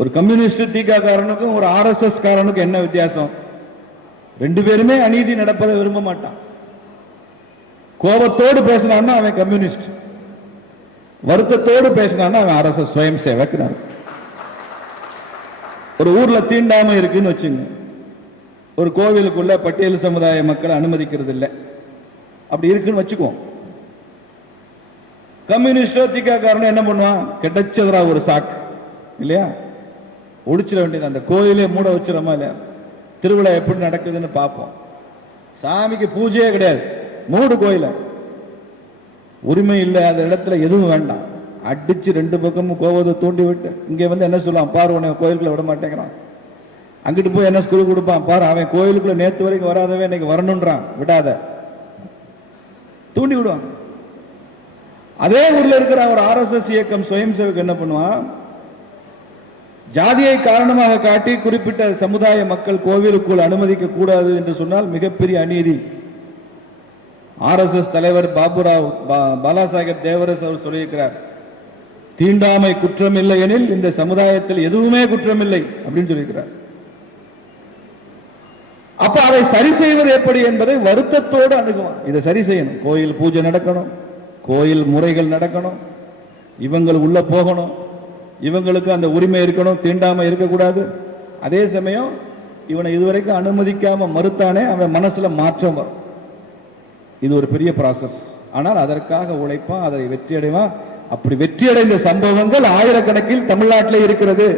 ஒரு கம்யூனிஸ்ட் தீகா காரனுக்கும் ஒரு ஆர்எஸ்எஸ் காரனுக்கும் என்ன வித்தியாசம்? ரெண்டு பேருமே அநீதி நடப்பதை விரும்ப மாட்டான். கோபத்தோடு பேசினான்னா அவன் கம்யூனிஸ்ட், வருத்தத்தோடு பேசினான்னா அவன் ஆர்எஸ்எஸ் சுயம் சேவக். ஒரு ஊர்ல தீண்டாமை இருக்குன்னு வச்சுங்க, ஒரு கோவிலுக்குள்ள பட்டியல் சமுதாய மக்களை அனுமதிக்கிறது இல்லை, அப்படி இருக்குன்னு வச்சுக்குவோம். கம்யூனிஸ்டோ தீக்காக்காரனோ என்ன பண்ணுவான்? கிடைச்சதுரா ஒரு சாக்கு இல்லையா, ஒழிச்சிட வேண்டியது. அந்த கோயிலே மூட வச்சிடமா இல்லையா? திருவிழா எப்படி நடக்குதுன்னு பார்ப்போம். சாமிக்கு பூஜையே கிடையாது, மூடு கோயில. உரிமை இல்லை, அந்த இடத்துல எதுவும் வேண்டாம். அடிச்சு ரெண்டு பக்கமும் கோவத்தை தூண்டி விட்டு இங்க வந்து என்ன சொல்லுவான்? பாரு உன்னை கோயிலுக்குள்ள விட மாட்டேங்கிறான். அங்கிட்டு போய் என்ன ஸ்கூல் கொடுப்பான்? பாரு அவன் கோயிலுக்குள்ள நேத்து வரைக்கும் வராதவே இன்னைக்கு வரணும்ன்றான், விடாத, தூண்டி விடுவான். அதே ஊர்ல இருக்கிற ஒரு ஆர்எஸ்எஸ் இயக்கம் சுயம் சேவக் என்ன பண்ணுவான்? ஜாதியை காரணமாக காட்டி குறிப்பிட்ட சமுதாய மக்கள் கோவிலுக்குள் அனுமதிக்க கூடாது என்று சொன்னால் மிகப்பெரிய அநீதி. ஆர்எஸ்எஸ் தலைவர் பாபுராவ் பாலாசாஹேப் தேவரஸ் அவர் சொல்லியிருக்கிறார், தீண்டாமை குற்றம் இல்லை எனில் இந்த சமுதாயத்தில் எதுவுமே குற்றம் இல்லை அப்படின்னு சொல்லியிருக்கிறார். அப்ப அதை சரி செய்வது எப்படி என்பதை வருத்தத்தோடு அணுகுவான். இதை சரி செய்யணும், கோயில் பூஜை நடக்கணும், கோயில் முறைகள் நடக்கணும், இவங்க உள்ள போகணும், இவங்களுக்கு அந்த உரிமை இருக்கணும், தீண்டாமை இருக்கக்கூடாது. அதே சமயம் இவனை இதுவரைக்கும் அனுமதிக்காம மறுத்தானே அவன் மனசுல மாற்றம் வரும். இது ஒரு பெரிய ப்ராசஸ். ஆனால் அதற்காக உழைப்பான், அதை வெற்றி அடைவான். அப்படி வெற்றி அடைந்த சம்பவங்கள் ஆயிரக்கணக்கில் தமிழ்நாட்டில் இருக்கிறது.